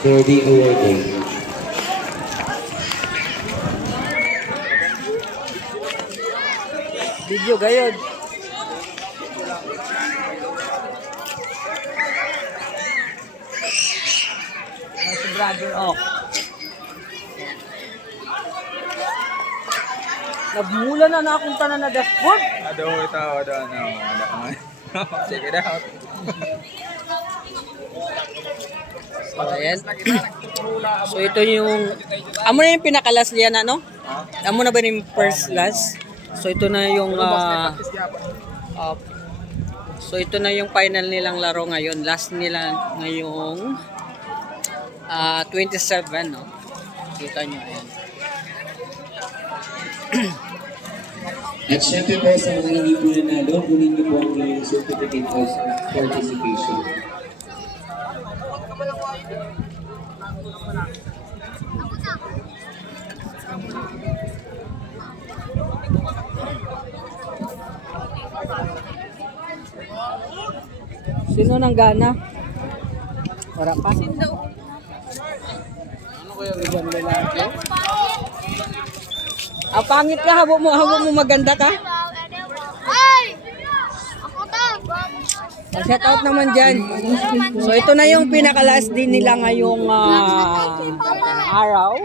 for the awarding. Video gayod. Si brother, oh. Nagmula na akong tanan na dashboard. Check it out. Ayan. So ito yung amo na yung pinakalas niya na, no? Amo na ba yung first last? So ito na yung so ito na yung final nilang laro ngayon. Last nila ngayong 27, no? Kita nyo, ayan. At syempre po sa mga hindi po nanalo, kunin niyo po ang inyong certificate of participation. Sino nang gana? Wala pa. Pangit ka, habo mo maganda ka. Ay! Ako to! Shout out naman dyan. So ito na yung pinaka-last din nila ngayong araw.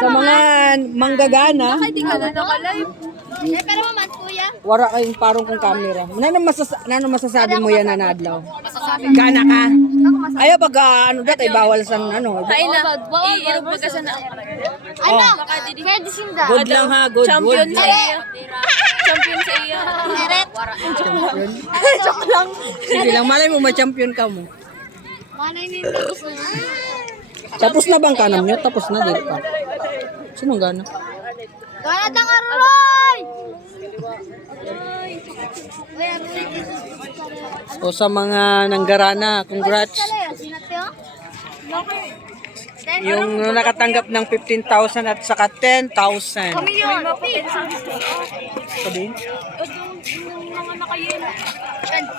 Sa mga manggagana, Hindi ka na nakalive. Pero maman, kuya. wala kayong parang kong camera. Ano masasabi mo yan na adlaw? Masasabi. Gana ka? Ayaw pag ano dat ay bawal sa ano. Ay na. Iirog mo ka sana. Ano? Kaya disinda. Good lang ha, good. Champion sa iya. Champion sa iya. Eret. Joke lang. Sige lang, malay mo ma-champion ka mo. Manay ni tapos na. Tapos na bang kanam nyo? Tapos na din pa. Sinong gana? Kaya tang aroy! O sa mga nanggarana, congrats. Yung nakatanggap ng 15,000 at saka 10,000. Kamilyon. Sabihin? Mga nakayelo.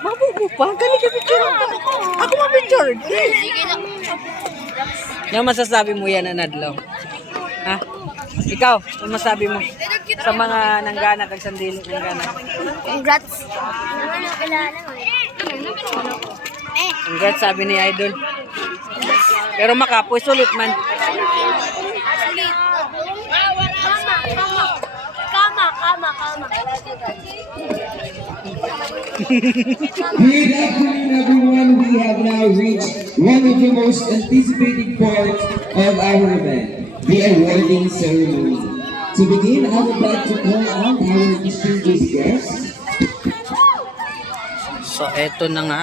Mabubo pa? Galing ka picture. Ako ma-picture. Sige na. Yung masasabi mo yan, Anadlaw? Ha? Ikaw, ano masabi mo? Sa mga nanggana, kag sandili nanggana. Congrats. Congrats, sabi ni Idol. Pero makapoy, sulit man. Sulit. Kama. Good afternoon, everyone. We have now reached one of the most anticipated parts of our event, the awarding ceremony. To begin, I would like to call on our distinguished guests. So, eto na nga.